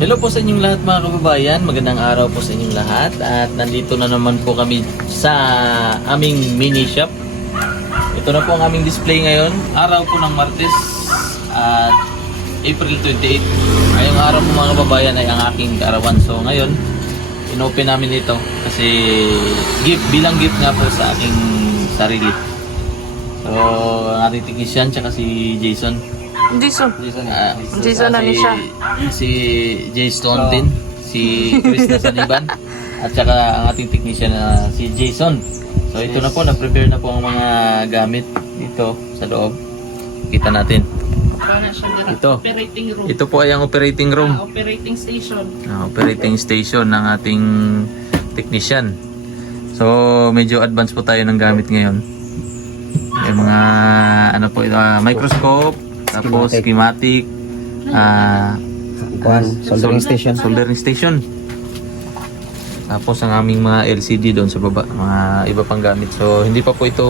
Hello po sa inyong lahat mga kababayan, magandang araw po sa inyong lahat at nandito na naman po kami sa aming mini shop. Ito na po ang aming display ngayon, araw po ng Martes at April 28. Ngayong araw po mga kababayan ay ang aking kaarawan. So ngayon, inopen namin ito kasi bilang gift nga po sa aking sarili. So ang ating technician tsaka si Jason. Jason na ni siya. Si Jason din, si Chris na Saniban, at saka ang ating technician na si Jason. So ito na po, na-prepare na po ang mga gamit dito sa loob. Kita natin. Para siya dito. Ito. Operating room. Ito po ay ang operating room. Operating station. Operating station ng ating technician. So medyo advance po tayo ng gamit ngayon. May mga ano po, microscope, tapos schematic, soldering station. Tapos ang aming mga LCD doon sa baba, mga iba pang gamit. So hindi pa po ito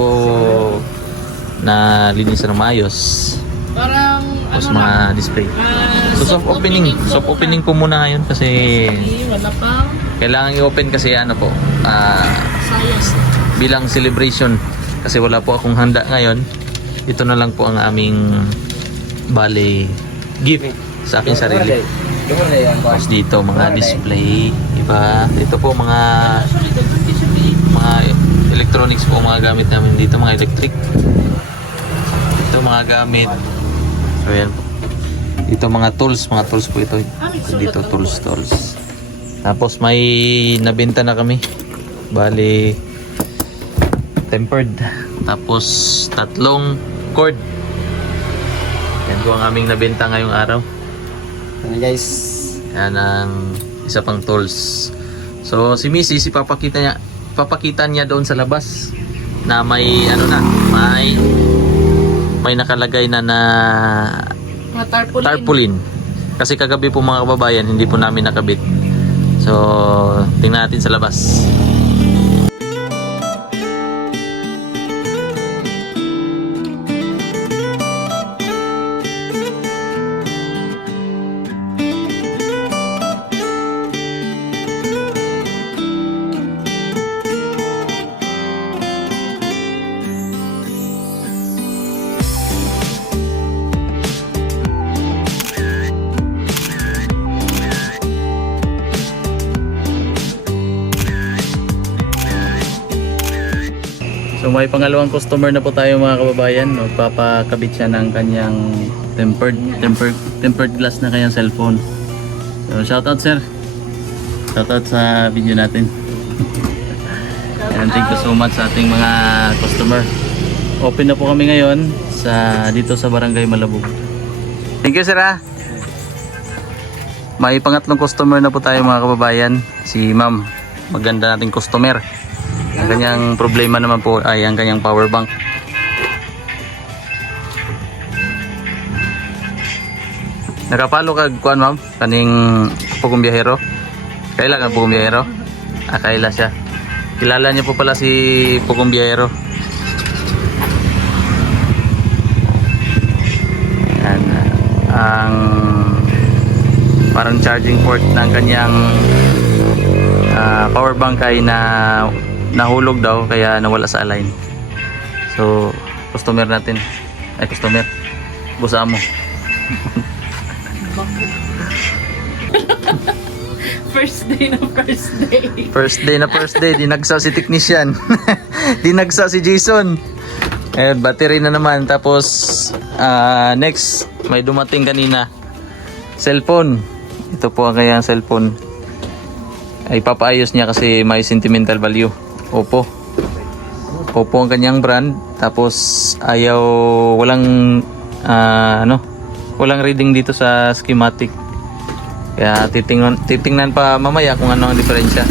na linisan ng maayos. Parang Tapos mga display. So soft opening po muna ngayon kasi wala pang kailangan i-open kasi ano po, science. bilang celebration kasi wala po akong handa ngayon. Ito na lang po ang aming bale gift sa aking sarili. Tapos dito mga display, iba. Ito po mga electronics po, mga gamit namin dito, mga electric. Ito mga gamit. So yan po. Dito mga tools po ito. Dito tools. Tapos may nabenta na kami. Bale tempered. Tapos tatlong cord. Yan po ang aming nabenta ngayong araw. Ano guys? Yan ang isa pang tools. So si Mrs. papakita niya doon sa labas na may ano na, may nakalagay na Mga tarpaulin. tarpaulin. Kasi kagabi po mga kababayan hindi po namin nakabit. So tingnan natin sa labas. So may pangalawang customer na po tayo mga kababayan. Magpapakabit siya ng kanyang tempered glass na kanyang cellphone. So shoutout sir. Shoutout sa video natin. And thank you so much sa ating mga customer. Open na po kami ngayon dito sa Barangay Malabog. Thank you sir ha. May pangatlong customer na po tayo mga kababayan. Si ma'am. Maganda nating customer. Ang kanyang problema naman po ay ang kanyang power bank. Nakapalo ka kuan ma'am? Kaning Pugong Biyahero? Kaila ka Pugong Biyahero? Kaila siya. Kilala niyo po pala si Pugong Biyahero. Yan, ang parang charging port ng kanyang power bank ay nahulog daw kaya nawala sa align. So customer natin busa mo. First day First day dinagsa si technician. Dinagsa si Jason. Ayun, battery na naman. Tapos next may dumating kanina cellphone. Ito po ang kanyang cellphone. Ay papaayos niya kasi may sentimental value. Oppo ang kanyang brand. Tapos walang reading dito sa schematic. Kaya titingnan pa mamaya kung ano ang diferensya.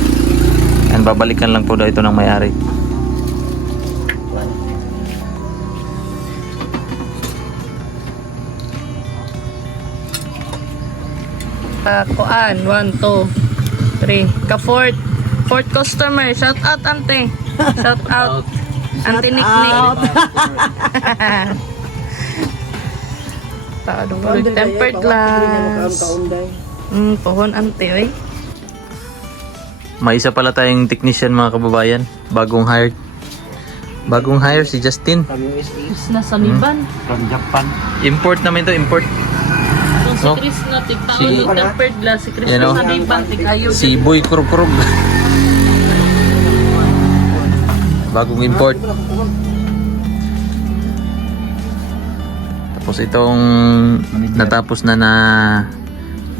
And babalikan lang po daw ito ng may-ari. Kuan 1, 2, 3 fourth customer. Shout out ante. Shout out. Ante Niknik. Tempered glass. Pohon ante, oy. May isa pala tayong technician mga kababayan. Bagong hired. Bagong hire si Justin. Chris na sa Liban. From Japan. Import naman ito, import. So, No? si Chris na tigtaon Si- ng tempered glass. Si Chris Yan, na oh. sa Liban, tig-ayog. Si Boy Krug. Bagong import. Tapos itong natapos na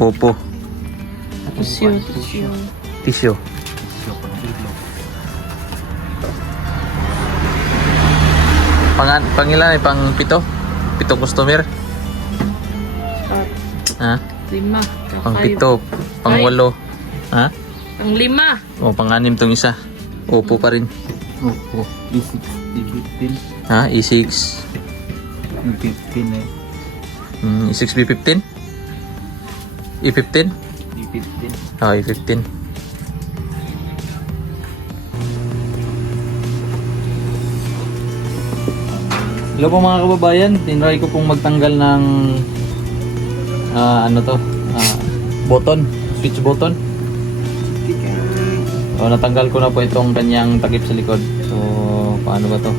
Oppo Tissue. tissue. Pangilan ay pang pito? Pito customer? Ha? 5. Pang pito, pang Ay. 8. Ha? Ang 5. O pang 6 tong isa. Oppo pa rin. Opo. E6, E15. Ha? E6. E15 eh. E6 B15? E15? E15. Ah, E15. Hello po mga kababayan, tinry ko pong magtanggal ng button, switch button. So natanggal ko na po itong kanyang takip sa likod. So paano ba to?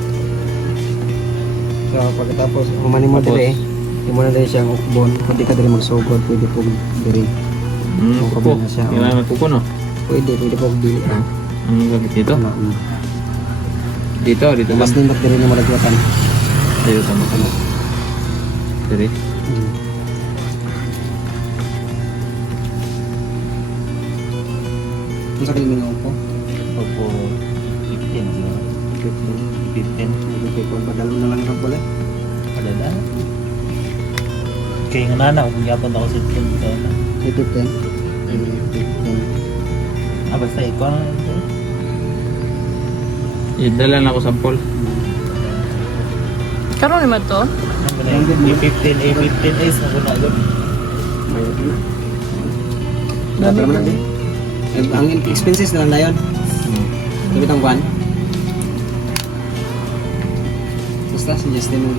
So pagkatapos humani mo Tapos? dire, di mo na dire siyang ukbon, pwede ka dire magsugod, pwede po dire. Kuko. na siya, Kailangan kuko no? Pwede po dili. Ano gamit dito? Dito lang. Mas nindot dire ni mo lagwatan. Dito sama sama. Dire. Kung sa kailangan ko, Opo. 15 siguro. 15. pwede ko padalo na lang ra pala. Padala. Kaya nga nana, kung yapon ako sa ito na. 15. Basta ikaw na. Idala na ako sampol. Karon naman to? E15, A15 is na guna doon. Dami naman natin. Ang expenses na lang na yun. Sabi tang buwan. Basta si Justin mo.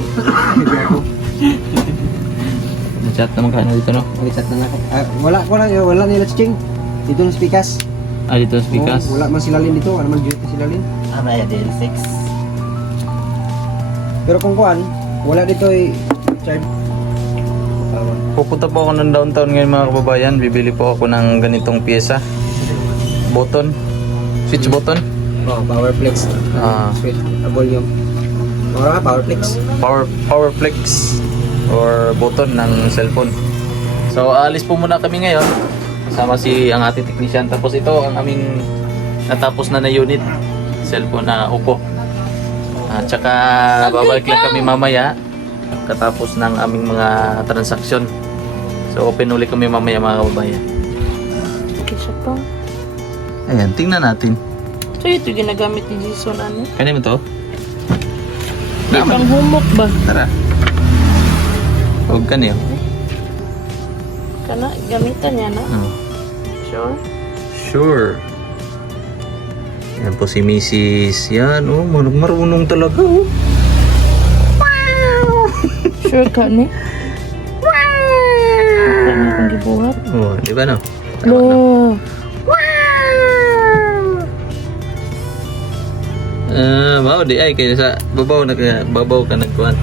Chat naman ka na dito no? Mag-chat na ako. Wala nila ching. Dito na speakers. Ah, dito sa speakers. Wala man sila lin dito. Wala man duty sila lin. Ano ya, DL6. Pero kung kuan, wala dito charge. Pupunta po ako ng downtown ngayon mga kababayan. Bibili po ako ng ganitong pyesa. Button. Switch button. Oh, Powerflex. Switch, volume. Mura ka, Powerflex. Powerflex or button ng cellphone. So aalis po muna kami ngayon. Kasama ang ating technician. Tapos ito ang aming natapos na unit. Cellphone na Oppo. At saka babalik lang kami mamaya katapos ng aming mga transaksyon. So open ulit kami mamaya mga kababayan. Okay siya pa. Ayan, tingnan natin. So ito ginagamit ni Jason ano? Kaya mo to? Pang humok ba? Tara. Huwag ka niyo. Kana, gamitan niya na. Sure? Sure. Yan po si Mrs. Yan, oh, marunong talaga, oh. Sure ka ni? Ano kung gibuhat? Oh, di ba no? Lo. Mao di ay kaya sa babaw na kaya babaw ka nagkuhan.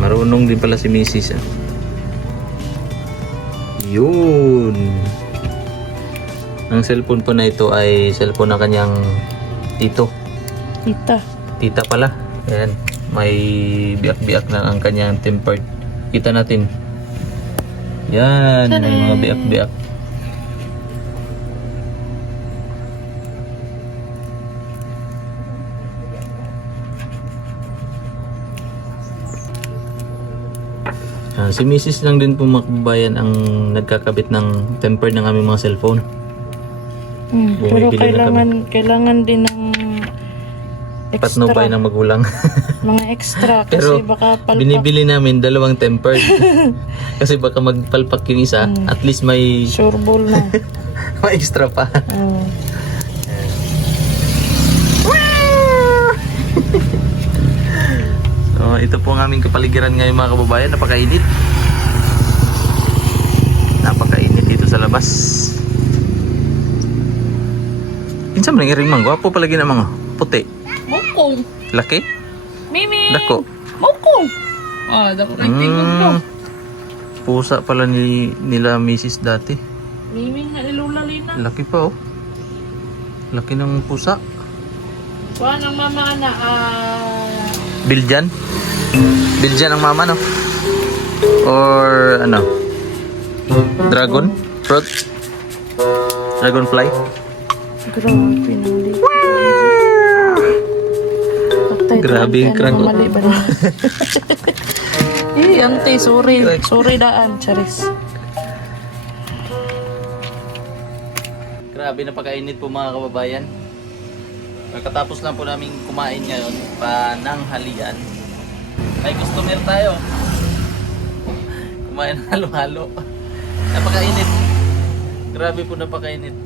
Marunong din pala si Mrs. Ah. Yun. Ang cellphone po na ito ay cellphone ng kanyang tito. Tita. Tita pala. Ayan. May biak-biak na ang kanyang tempered. Kita natin. Yan. May mga biak-biak. Si Mrs. lang din po mga kababayan ang nagkakabit ng tempered ng aming mga cellphone. Pero Bumibili na kailangan din ng extra. Patnubay ng magulang. Mga extra kasi Pero baka palpak. binibili namin 2 tempered. Kasi baka magpalpak yung isa, at least may Sure ball na. may extra pa. Oh. So, ito po ang aming kapaligiran ngayon mga kababayan. Napakainit. labas. Pinsa man iring man gwapo palagi na mga puti. Mukong. Laki? Mimi. Dako. Mukong. Ah, dako kay tingog to. Pusa pala nila Mrs. dati. Mimi nga ni Lola Lina. Laki pa oh. Laki ng pusa. Kuha ng mama na Biljan? Biljan ang mama no? Or ano? Dragon? Fruit? Dragonfly? grabe na ulit. Patay Grabe yung crank ko. Mali ba na? Ante, sorry. Sorry daan, Charis. Grabe na pagkainit po mga kababayan. Pagkatapos lang po namin kumain ngayon, pananghalian. May customer tayo. Kumain ng halo-halo. Napakainit. Grabe po napakainit.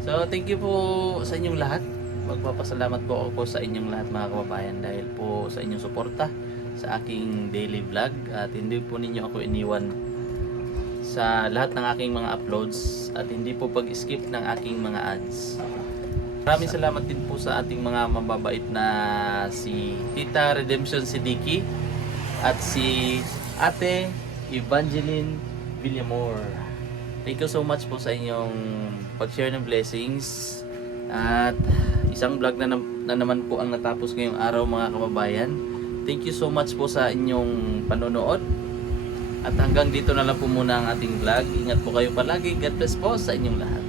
So thank you po sa inyong lahat. Magpapasalamat po ako sa inyong lahat mga kababayan dahil po sa inyong suporta sa aking daily vlog at hindi po ninyo ako iniwan sa lahat ng aking mga uploads at hindi po pag-skip ng aking mga ads. Maraming salamat din po sa ating mga mababait na si Tita Redemption Siddiqui at si Ate Evangeline Villamor. Thank you so much po sa inyong pag-share ng blessings at isang vlog na naman po ang natapos ngayong araw mga kababayan. Thank you so much po sa inyong panonood at hanggang dito na lang po muna ang ating vlog. Ingat po kayo palagi. God bless po sa inyong lahat.